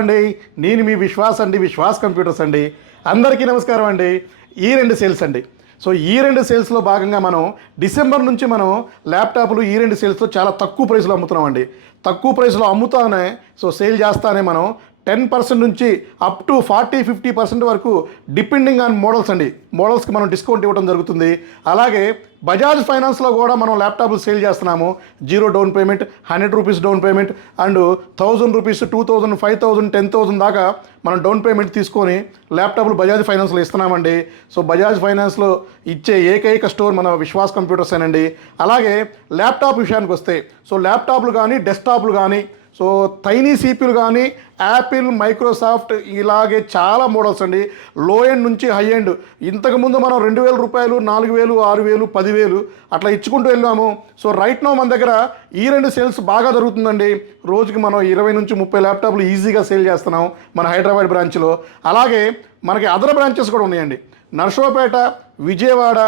అండి నేను మీ విశ్వాస్ అండి, విశ్వాస్ కంప్యూటర్స్ అండి. అందరికీ నమస్కారం అండి. ఈ రెండు సేల్స్ అండి. సో ఈ రెండు సేల్స్లో భాగంగా మనం డిసెంబర్ నుంచి మనం ల్యాప్టాప్లు ఈ రెండు సేల్స్లో చాలా తక్కువ ప్రైస్లో అమ్ముతున్నాం అండి. తక్కువ ప్రైస్లో అమ్ముతానే సేల్ చేస్తానే మనం 10% నుంచి అప్ టు 40-50% వరకు డిపెండింగ్ ఆన్ మోడల్స్ అండి. మోడల్స్కి మనం డిస్కౌంట్ ఇవ్వడం జరుగుతుంది. అలాగే బజాజ్ ఫైనాన్స్లో కూడా మనం ల్యాప్టాప్లు సేల్ చేస్తున్నాము. 0 down payment, 100 rupees down payment and 1000 rupees, 2000, 5000, 10,000 దాకా మనం డౌన్ పేమెంట్ తీసుకొని ల్యాప్టాప్లు బజాజ్ ఫైనాన్స్లో ఇస్తున్నామండి. సో బజాజ్ ఫైనాన్స్లో ఇచ్చే ఏకైక స్టోర్ మన విశ్వాస్ కంప్యూటర్స్ అండి. అలాగే ల్యాప్టాప్ విషయానికి వస్తే ల్యాప్టాప్లు కానీ డెస్క్టాప్లు కానీ టైనీ సిపిలు కానీ యాపిల్, మైక్రోసాఫ్ట్ ఇలాగే చాలా మోడల్స్ అండి. లో ఎండ్ నుంచి హై ఎండ్. ఇంతకుముందు మనం 2,000 రూపాయలు, 4,000, 6,000, 10,000 అట్లా ఇచ్చుకుంటూ వెళ్ళాము. రైట్ నో మన దగ్గర ఈ రెండు సేల్స్ బాగా జరుగుతుందండి. రోజుకి మనం 20 నుంచి 30 ల్యాప్టాప్లు ఈజీగా సేల్ చేస్తున్నాం మన హైదరాబాద్ బ్రాంచ్లో. అలాగే మనకి అదర్ బ్రాంచెస్ కూడా ఉన్నాయండి. నర్సరావుపేట, విజయవాడ,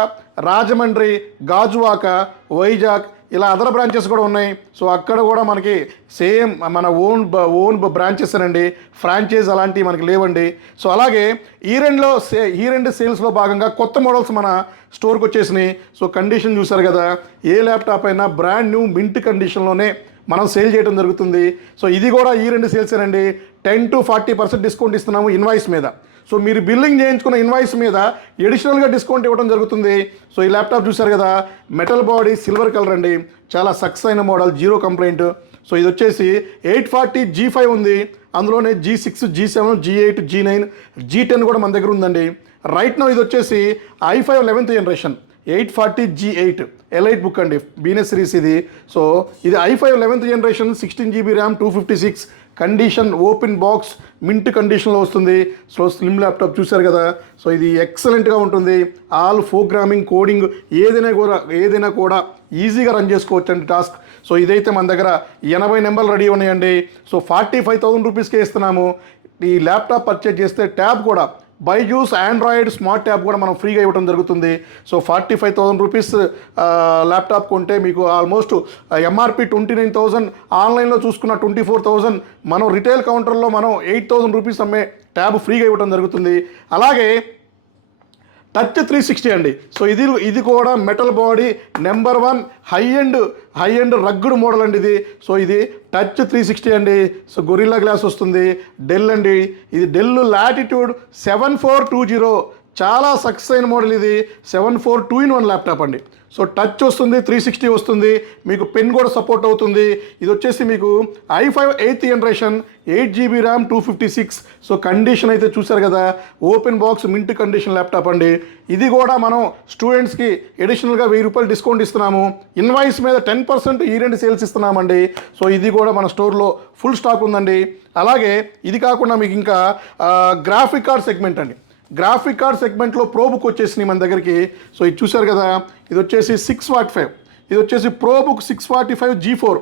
రాజమండ్రి, గాజువాక, వైజాగ్ ఇలా అదర్ బ్రాంచెస్ కూడా ఉన్నాయి. అక్కడ కూడా మనకి సేమ్ మన ఓన్ బ్రాంచెస్ అండి. ఫ్రాంచైజ్ అలాంటివి మనకి లేవండి. అలాగే ఈ రెండు సేల్స్లో భాగంగా కొత్త మోడల్స్ మన స్టోర్కి వచ్చేసినాయి. కండిషన్ చూసారు కదా, ఏ ల్యాప్టాప్ అయినా బ్రాండ్ న్యూ మింట్ కండిషన్లోనే మనం సేల్ చేయడం జరుగుతుంది. ఇది కూడా ఈ రెండు సేల్సేనండి. 10-40% డిస్కౌంట్ ఇస్తున్నాము ఇన్వాయిస్ మీద. మీరు బిల్లింగ్ చేయించుకున్న ఇన్వాయిస్ మీద ఎడిషనల్గా డిస్కౌంట్ ఇవ్వడం జరుగుతుంది. ఈ ల్యాప్టాప్ చూసారు కదా, మెటల్ బాడీ, సిల్వర్ కలర్ అండి. చాలా సక్సెస్ అయిన మోడల్, 0 కంప్లైంట్. ఇది వచ్చేసి 840 G5 ఉంది. అందులోనే G6, G7, G8, G9, G10 కూడా మన దగ్గర ఉందండి. రైట్ నో ఇది వచ్చేసి i5 11th generation 840 G8 elite book అండి, బీనెస్ సిరీస్ ఇది. ఇది i5 11th generation, 16 GB RAM, 256 condition, open box, mint కండిషన్లో వస్తుంది. స్లిమ్ ల్యాప్టాప్ చూశారు కదా. ఇది ఎక్సలెంట్గా ఉంటుంది. ఆల్ ప్రోగ్రామింగ్, కోడింగ్ ఏదైనా కూడా ఈజీగా రన్ చేసుకోవచ్చు అండి టాస్క్. ఇదైతే మన దగ్గర 80 నెంబర్లు రెడీ ఉన్నాయండి. 45,000 రూపీస్కే ఇస్తున్నాము. ఈ ల్యాప్టాప్ పర్చేజ్ చేస్తే ట్యాబ్ కూడా బైజూస్ ఆండ్రాయిడ్ స్మార్ట్ ట్యాబ్ కూడా మనం ఫ్రీగా ఇవ్వడం జరుగుతుంది. 45,000 రూపీస్ ల్యాప్టాప్ కొంటే మీకు ఆల్మోస్ట్ ఎంఆర్పి 29,000, ఆన్లైన్లో చూసుకున్న 24,000, మనం రిటైల్ కౌంటర్లో మనం 8,000 రూపీస్ అమ్మే ట్యాబ్ ఫ్రీగా ఇవ్వడం జరుగుతుంది. అలాగే టచ్ 360 అండి. ఇది కూడా metal body number 1 high end rugged model అండి ఇది. ఇది టచ్ 360 అండి. గొరిల్లా గ్లాస్ వస్తుంది. డెల్ అండి. ఇది డెల్ లాటిట్యూడ్ 7420, చాలా సక్సెస్ అయిన మోడల్ ఇది. 74 2-in-1 ల్యాప్టాప్ అండి. టచ్ వస్తుంది, 360 వస్తుంది, మీకు పెన్ కూడా సపోర్ట్ అవుతుంది. ఇది వచ్చేసి మీకు i5 8th generation, 8 GB RAM, 256. Condition అయితే చూసారు కదా, open box, mint condition laptop అండి. ఇది కూడా మనం స్టూడెంట్స్కి ఎడిషనల్గా 1000 రూపాయలు డిస్కౌంట్ ఇస్తున్నాము. ఇన్వాయిస్ మీద 10% ఈ రెండు సేల్స్ ఇస్తున్నామండి. ఇది కూడా మన స్టోర్లో ఫుల్ స్టాక్ ఉందండి. అలాగే ఇది కాకుండా మీకు ఇంకా గ్రాఫిక్ కార్డ్ సెగ్మెంట్ అండి. గ్రాఫిక్ కార్డ్ సెగ్మెంట్లో ప్రో బుక్ వచ్చేసినాయి మన దగ్గరికి. ఇది చూసారు కదా, ఇది వచ్చేసి 645. ఇది వచ్చేసి pro book 645 G4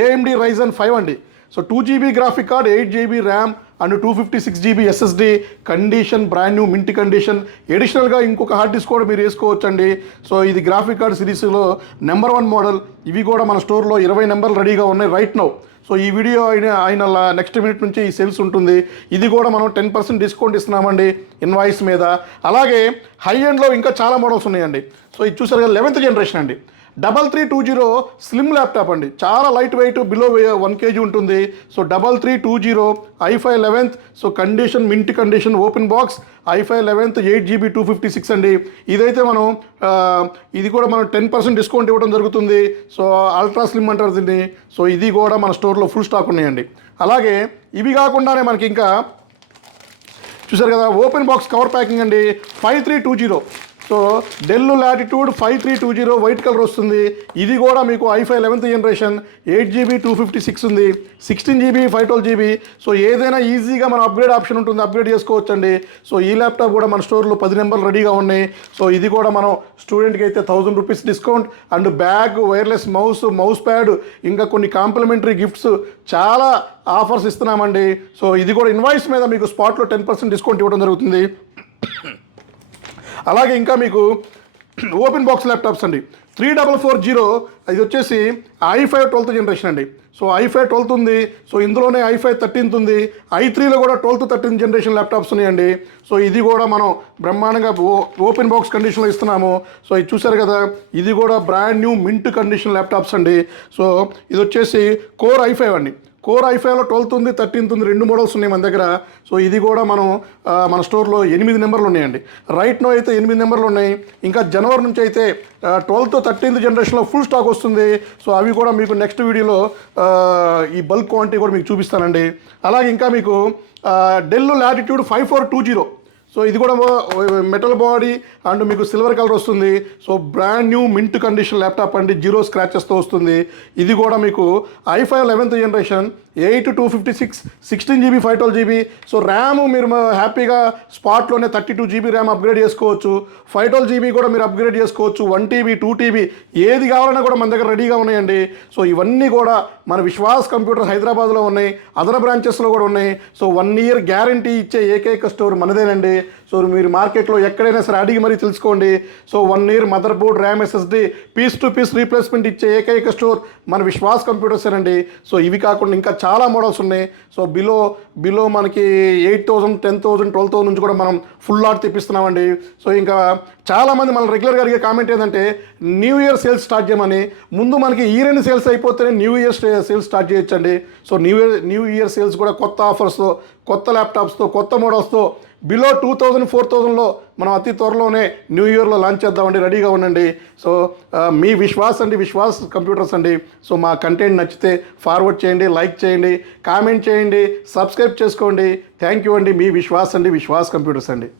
AMD Ryzen 5 అండి. 2 GB graphic card, 8 GB ram and 256 GB SSD. Condition brand new mint condition. ఎడిషనల్గా ఇంకొక హార్డ్ డిస్క్ కూడా మీరు వేసుకోవచ్చు అండి. ఇది గ్రాఫిక్ కార్డ్ సిరీస్లో నెంబర్ 1 మోడల్. ఇవి కూడా మన స్టోర్లో 20 నెంబర్లు రెడీగా ఉన్నాయి రైట్ నౌ. ఈ వీడియో అయిన నెక్స్ట్ మినిట్ నుంచి ఈ సేల్స్ ఉంటుంది. ఇది కూడా మనం 10% డిస్కౌంట్ ఇస్తున్నామండి ఇన్వాయిస్ మీద. అలాగే హై ఎండ్లో ఇంకా చాలా మోడల్స్ ఉన్నాయండి. ఇది చూసారు కదా, 11th జనరేషన్ అండి. 3320 స్లిమ్ ల్యాప్టాప్ అండి. చాలా లైట్ వెయిట్, బిలో 1 kg ఉంటుంది. 3320 i5 11th. Condition mint condition, open box, i5 11th 8 GB 256 అండి. ఇదైతే మనం ఇది కూడా మనం 10% డిస్కౌంట్ ఇవ్వడం జరుగుతుంది. అల్ట్రా స్లిమ్ అంటారు దీన్ని. ఇది కూడా మన స్టోర్లో ఫుల్ స్టాక్ ఉన్నాయండి. అలాగే ఇవి కాకుండానే మనకి ఇంకా చూసారు కదా, ఓపెన్ బాక్స్ కవర్ ప్యాకింగ్ అండి. 5320 డెల్ లాటిట్యూడ్ 5320 వైట్ కలర్ వస్తుంది. ఇది కూడా మీకు i5 11th జనరేషన్, 8 GB 256 ఉంది, 16 GB 512 GB. ఏదైనా ఈజీగా మన అప్గ్రేడ్ ఆప్షన్ ఉంటుంది, అప్గ్రేడ్ చేసుకోవచ్చు అండి. ఈ ల్యాప్టాప్ కూడా మన స్టోర్లో 10 నెంబర్లు రెడీగా ఉన్నాయి. ఇది కూడా మనం స్టూడెంట్కి అయితే 1000 rupees discount and bag, wireless mouse pad, ఇంకా కొన్ని కాంప్లిమెంటరీ గిఫ్ట్స్, చాలా ఆఫర్స్ ఇస్తున్నామండి. ఇది కూడా ఇన్వాయిస్ మీద మీకు స్పాట్లో 10% డిస్కౌంట్ ఇవ్వడం జరుగుతుంది. అలాగే ఇంకా మీకు ఓపెన్ బాక్స్ ల్యాప్టాప్స్ అండి. 3440 ఇది వచ్చేసి i5 12th జనరేషన్ అండి. సో i5 12th ఉంది. సో ఇందులోనే i5 13th ఉంది. i3లో కూడా 12th 13th జనరేషన్ ల్యాప్టాప్స్ ఉన్నాయండి. సో ఇది కూడా మనం బ్రహ్మాండంగా ఓపెన్ బాక్స్ కండిషన్లో ఇస్తున్నాము. సో ఇది చూసారు కదా, ఇది కూడా brand new mint condition laptops అండి. సో ఇది వచ్చేసి కోర్ i5 అండి. కోర్ i5లో 12th ఉంది, 13th ఉంది, 2 మోడల్స్ ఉన్నాయి మన దగ్గర. సో ఇది కూడా మనం మన స్టోర్లో 8 నెంబర్లు ఉన్నాయండి. రైట్ నో అయితే 8 నెంబర్లు ఉన్నాయి. ఇంకా జనవరి నుంచి అయితే 12th 13th జనరేషన్లో ఫుల్ స్టాక్ వస్తుంది. సో అవి కూడా మీకు నెక్స్ట్ వీడియోలో ఈ బల్క్ క్వాంటిటీ కూడా మీకు చూపిస్తానండి. అలాగే ఇంకా మీకు డెల్ లాటిట్యూడ్ 5420. సో ఇది కూడా మెటల్ బాడీ అండ్ మీకు సిల్వర్ కలర్ వస్తుంది. So brand new mint condition laptop అండి, 0 స్క్రాచెస్తో వస్తుంది. ఇది కూడా మీకు i5 11th generation 8/256 16GB 512GB. So RAM మీరు హ్యాపీగా స్పాట్లోనే 32GB ర్యామ్ అప్గ్రేడ్ చేసుకోవచ్చు. 512GB కూడా మీరు అప్గ్రేడ్ చేసుకోవచ్చు. 1TB 2TB ఏది కావాలన్నా కూడా మన దగ్గర రెడీగా ఉన్నాయండి. సో ఇవన్నీ కూడా మన విశ్వాస్ కంప్యూటర్ హైదరాబాద్లో ఉన్నాయి, అదర్ బ్రాంచెస్లో కూడా ఉన్నాయి. సో 1 year గ్యారంటీ ఇచ్చే ఏకైక స్టోర్ మనదేనండి. సో మీరు మార్కెట్లో ఎక్కడైనా సరే అడిగి మరీ తెలుసుకోండి. So 1 year mother board, RAM, SSD piece to piece replacement ఇచ్చే ఏకైక స్టోర్ మన విశ్వాస్ కంప్యూటర్స్ అండి. సో ఇవి కాకుండా ఇంకా చాలా మోడల్స్ ఉన్నాయి. సో బిలో మనకి 8,000 10,000 12,000 నుంచి కూడా మనం ఫుల్ లాట్ తెప్పిస్తున్నామండి. సో ఇంకా చాలామంది మనం రెగ్యులర్గా అడిగే కామెంట్ ఏంటంటే న్యూ ఇయర్ సేల్స్ స్టార్ట్ చేయమని. ముందు మనకి ఈ 2 సేల్స్ అయిపోతేనే న్యూ ఇయర్ సేల్స్ స్టార్ట్ చేయొచ్చండి. సో న్యూ ఇయర్ సేల్స్ కూడా కొత్త ఆఫర్స్తో, కొత్త ల్యాప్టాప్స్తో, కొత్త మోడల్స్తో బిలో 2000 4000లో మనం అతి త్వరలోనే న్యూ ఇయర్లో లాంచ్ చేద్దామండి. రెడీగా ఉండండి. సో మీ విశ్వాస్ కంప్యూటర్స్ అండి. సో మా కంటెంట్ నచ్చితే ఫార్వర్డ్ చేయండి, లైక్ చేయండి, కామెంట్ చేయండి, సబ్స్క్రైబ్ చేసుకోండి. థ్యాంక్ యూ అండి. మీ విశ్వాస్ కంప్యూటర్స్ అండి.